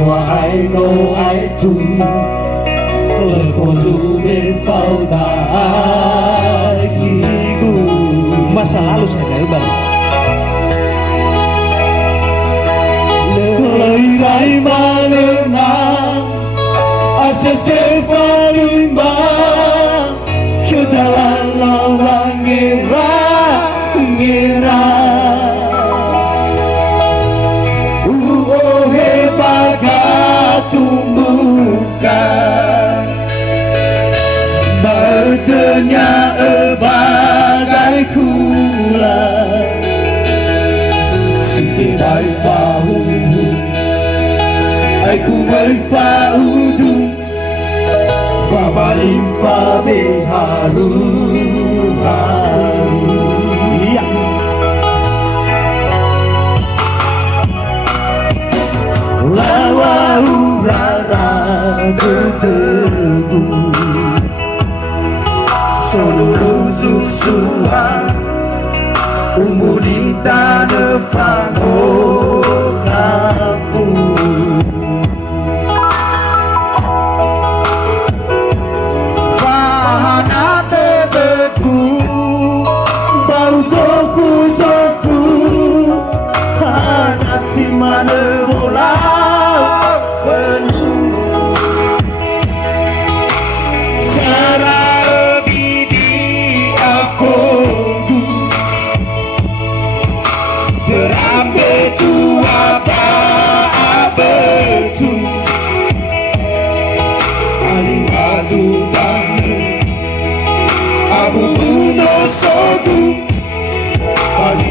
話愛都愛住，來火燭的放大iku. Masa lalu saya gak balik. Lời rai malam na asa sefaling ba kedalam lawan ngira ngira. Tumbuhkan bertanya bagai kula Siti bai fahu Aku bai fahu tu Fa bali fa beharu Iya Lawa urara bertebu Seluruh susuan Umur di tanah fango kafu Fahana tebeku Bau sofu-sofu Hana si mana bola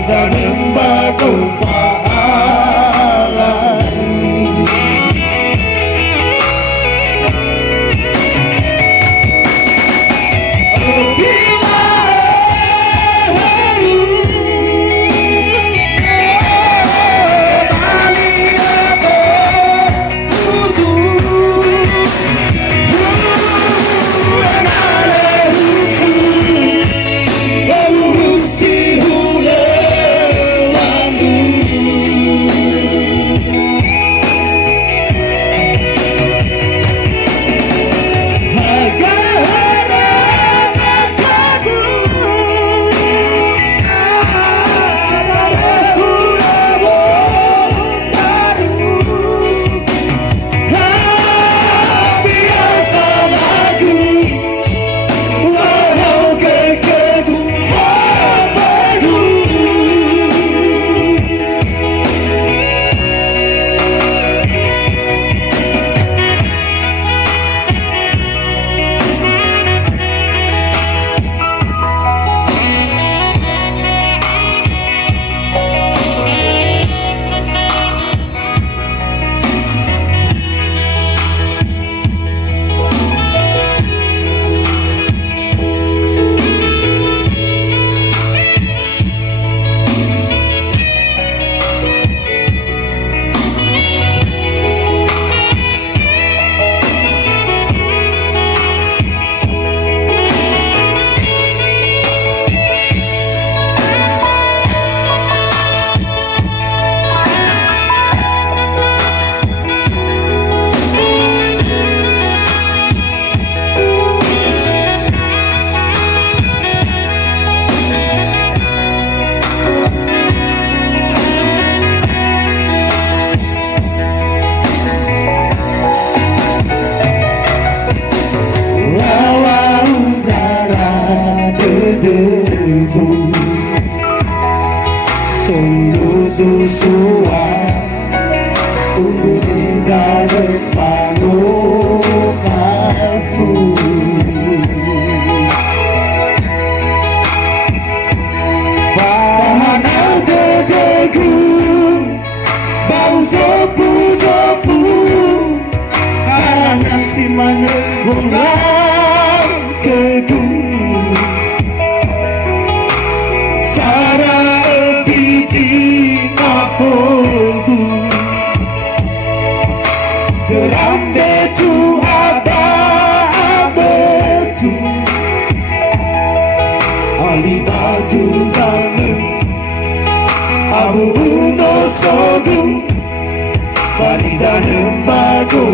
dan lembaga fa'alan Sungguh susuan Tumbuh di dalam fango kafu Fahana dedeku Bau sofu-sofu Anak si mana ulang keku Terambe tu ada betu Ali batu dalam Abu uno sogu Bani dan embagu